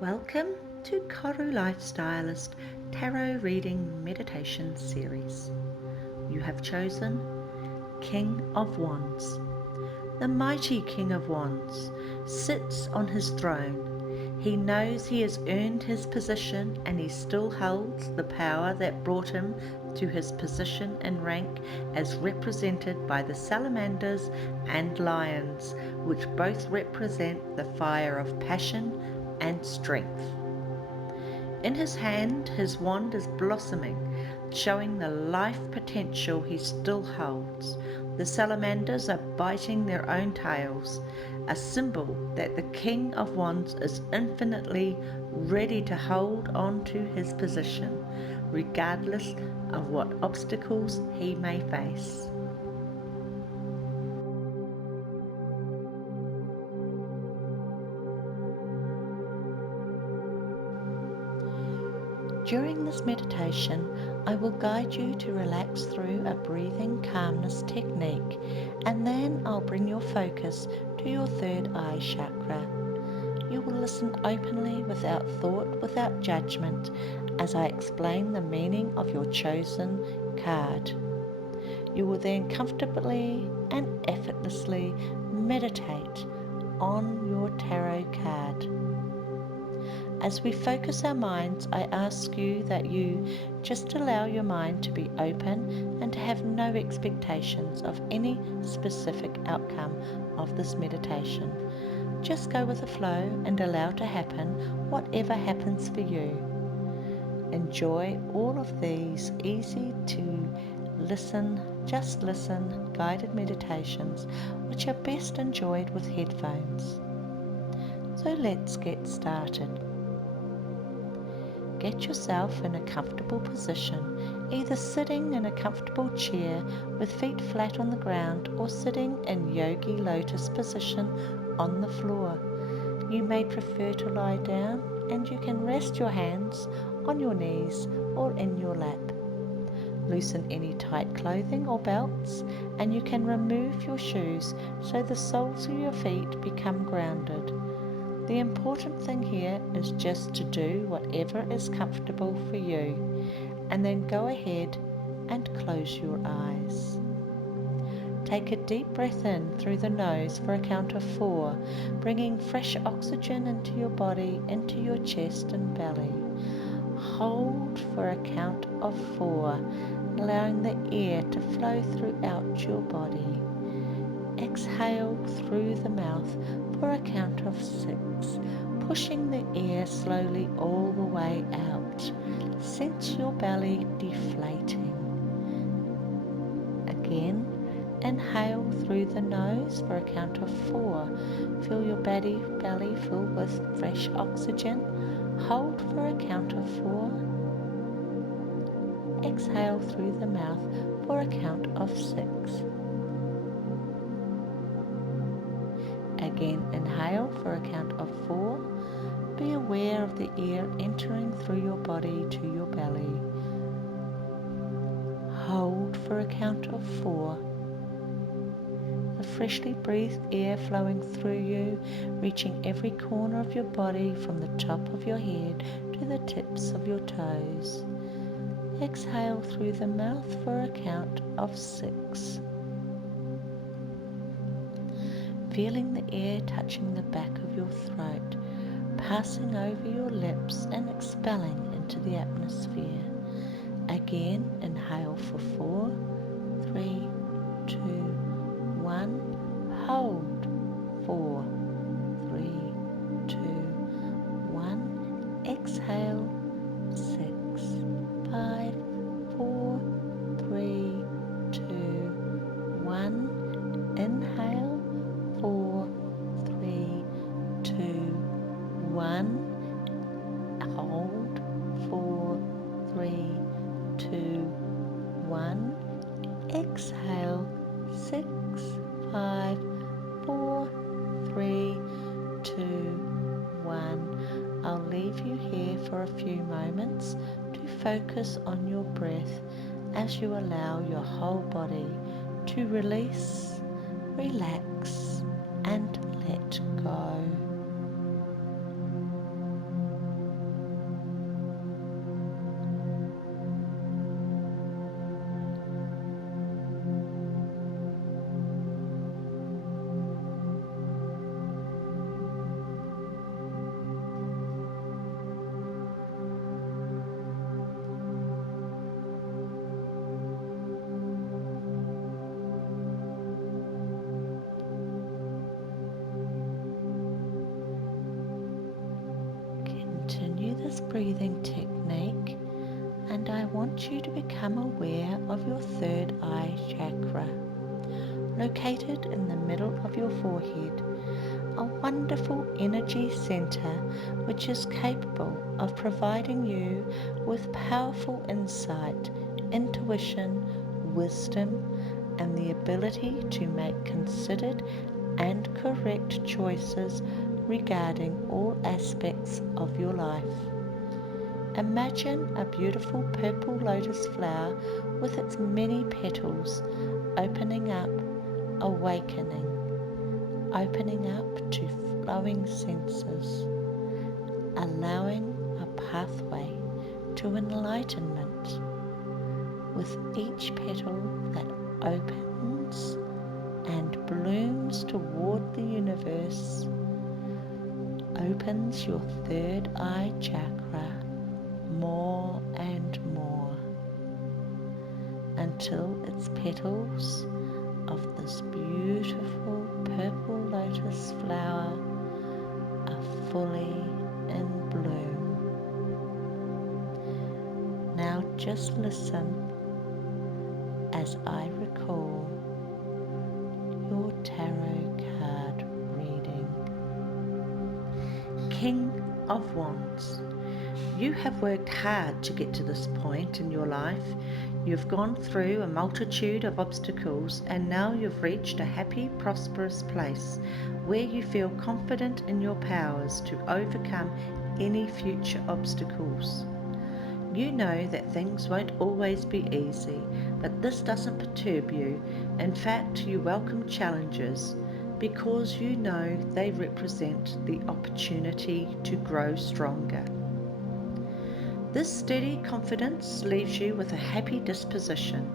Welcome to KORU Lifestylist Tarot Reading Meditation Series. You have chosen King of Wands. The mighty King of Wands sits on his throne. He knows he has earned his position and he still holds the power that brought him to his position and rank as represented by the salamanders and lions, which both represent the fire of passion and strength. In his hand, his wand is blossoming, showing the life potential he still holds. The salamanders are biting their own tails, a symbol that the King of Wands is infinitely ready to hold on to his position, regardless of what obstacles he may face. During this meditation, I will guide you to relax through a breathing calmness technique, and then I'll bring your focus to your third eye chakra. You will listen openly, without thought, without judgment, as I explain the meaning of your chosen card. You will then comfortably and effortlessly meditate on your tarot card. As we focus our minds, I ask you that you just allow your mind to be open and to have no expectations of any specific outcome of this meditation. Just go with the flow and allow to happen whatever happens for you. Enjoy all of these easy to just listen guided meditations, which are best enjoyed with headphones. So let's get started. Get yourself in a comfortable position, either sitting in a comfortable chair with feet flat on the ground or sitting in yogi lotus position on the floor. You may prefer to lie down, and you can rest your hands on your knees or in your lap. Loosen any tight clothing or belts, and you can remove your shoes so the soles of your feet become grounded. The important thing here is just to do whatever is comfortable for you, and then go ahead and close your eyes. Take a deep breath in through the nose for a count of 4, bringing fresh oxygen into your body, into your chest and belly. Hold for a count of 4, allowing the air to flow throughout your body. Exhale through the mouth for a count of 6, pushing the air slowly all the way out. Sense your belly deflating. Again, inhale through the nose for a count of 4. Feel your belly fill with fresh oxygen. Hold for a count of 4. Exhale through the mouth for a count of 6. Again, inhale for a count of 4. Be aware of the air entering through your body to your belly. Hold for a count of 4. The freshly breathed air flowing through you, reaching every corner of your body from the top of your head to the tips of your toes. Exhale through the mouth for a count of 6. Feeling the air touching the back of your throat, passing over your lips and expelling into the atmosphere. Again, inhale for 4, 3, 2, 1. Hold. 4, 3, 2, 1. Exhale. 6, 5, 4, 3, 2, 1. Inhale. 4, 3, 2, 1. Hold. 4, 3, 2, 1. Exhale. 6, 5, 4, 3, 2, 1. I'll leave you here for a few moments to focus on your breath as you allow your whole body to release, relax, and let go. this breathing technique, and I want you to become aware of your third eye chakra, located in the middle of your forehead, a wonderful energy center which is capable of providing you with powerful insight, intuition, wisdom, and the ability to make considered and correct choices regarding all aspects of your life. Imagine a beautiful purple lotus flower with its many petals opening up, awakening, opening up to flowing senses, allowing a pathway to enlightenment. With each petal that opens and blooms toward the universe, opens your third eye chakra more and more until its petals of this beautiful purple lotus flower are fully in bloom. Now just listen as I recall your tarot card reading. King of Wands. You have worked hard to get to this point in your life. You've gone through a multitude of obstacles, and now you've reached a happy, prosperous place where you feel confident in your powers to overcome any future obstacles. You know that things won't always be easy, but this doesn't perturb you. In fact, you welcome challenges because you know they represent the opportunity to grow stronger. This steady confidence leaves you with a happy disposition.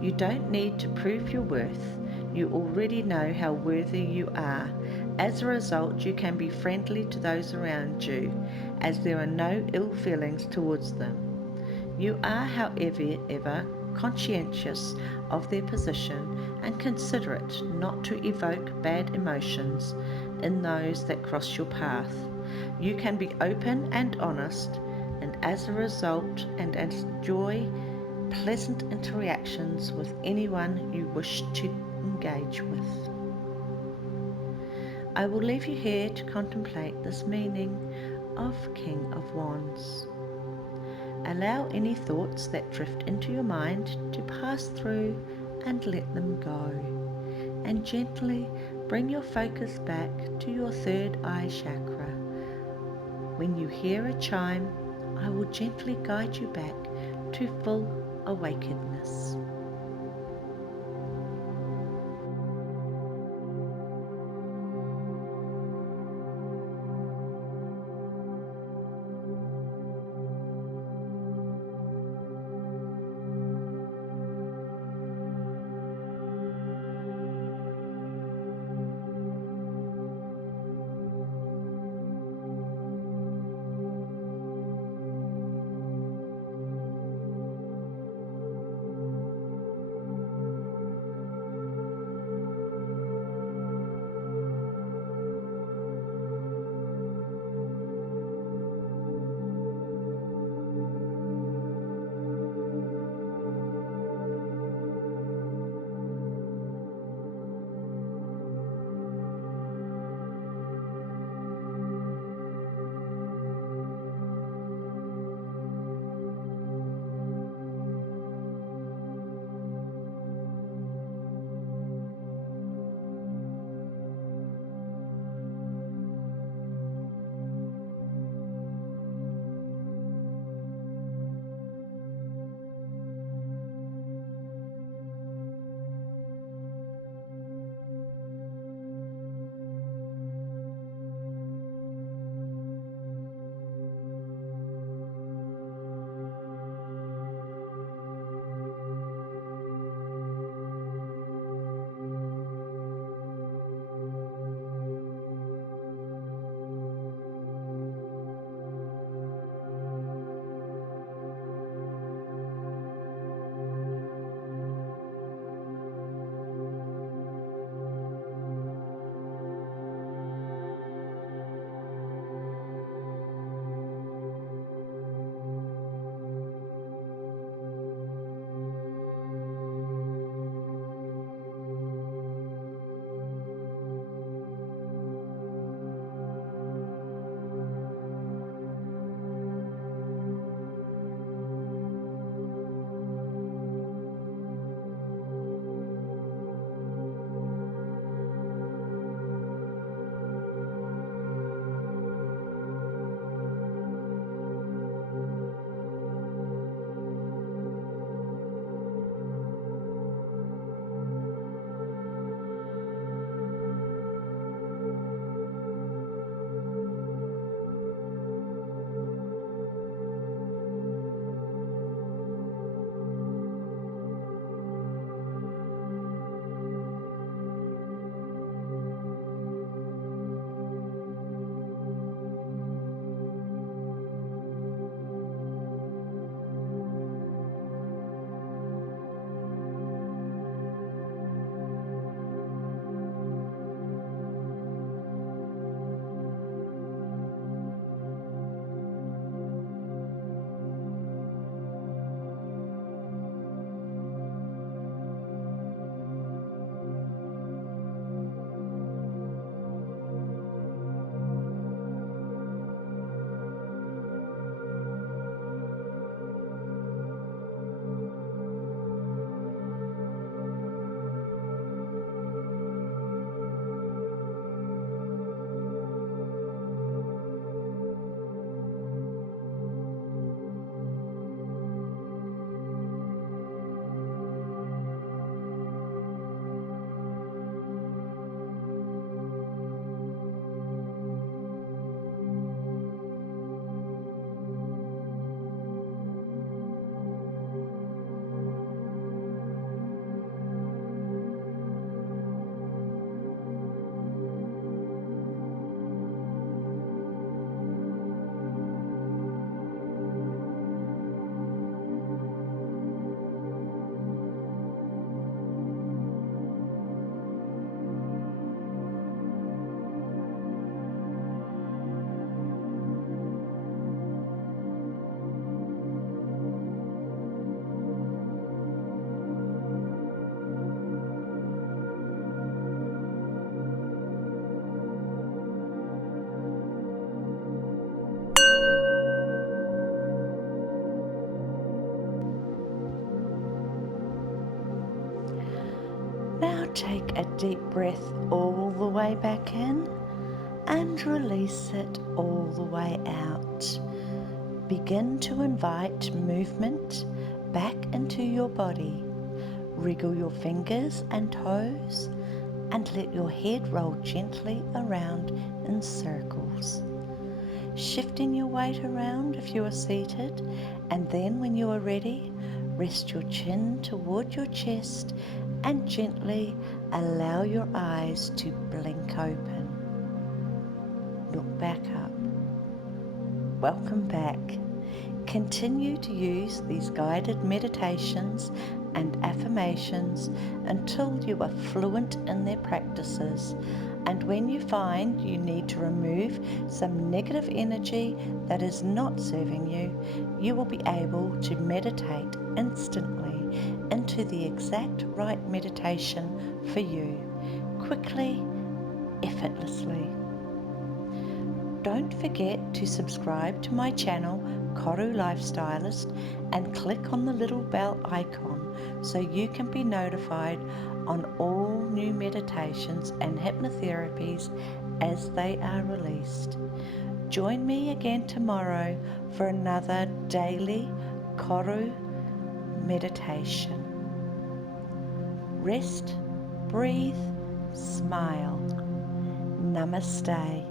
You don't need to prove your worth. You already know how worthy you are. As a result, you can be friendly to those around you, as there are no ill feelings towards them. You are, however, conscientious of their position and considerate not to evoke bad emotions in those that cross your path. You can be open and honest, and as a result, and enjoy pleasant interactions with anyone you wish to engage with. I will leave you here to contemplate this meaning of King of Wands. Allow any thoughts that drift into your mind to pass through and let them go. And gently bring your focus back to your third eye chakra. When you hear a chime, I will gently guide you back to full awakenedness. Take a deep breath all the way back in and release it all the way out. Begin to invite movement back into your body. Wriggle your fingers and toes and let your head roll gently around in circles. Shifting your weight around if you are seated, and then when you are ready, rest your chin toward your chest and gently allow your eyes to blink open. Look back up. Welcome back. Continue to use these guided meditations and affirmations until you are fluent in their practices. And when you find you need to remove some negative energy that is not serving you, you will be able to meditate instantly into the exact right meditation for you, quickly, effortlessly. Don't forget to subscribe to my channel, KORU Lifestylist, and click on the little bell icon so you can be notified on all new meditations and hypnotherapies as they are released. Join me again tomorrow for another daily KORU meditation. Rest, breathe, smile. Namaste.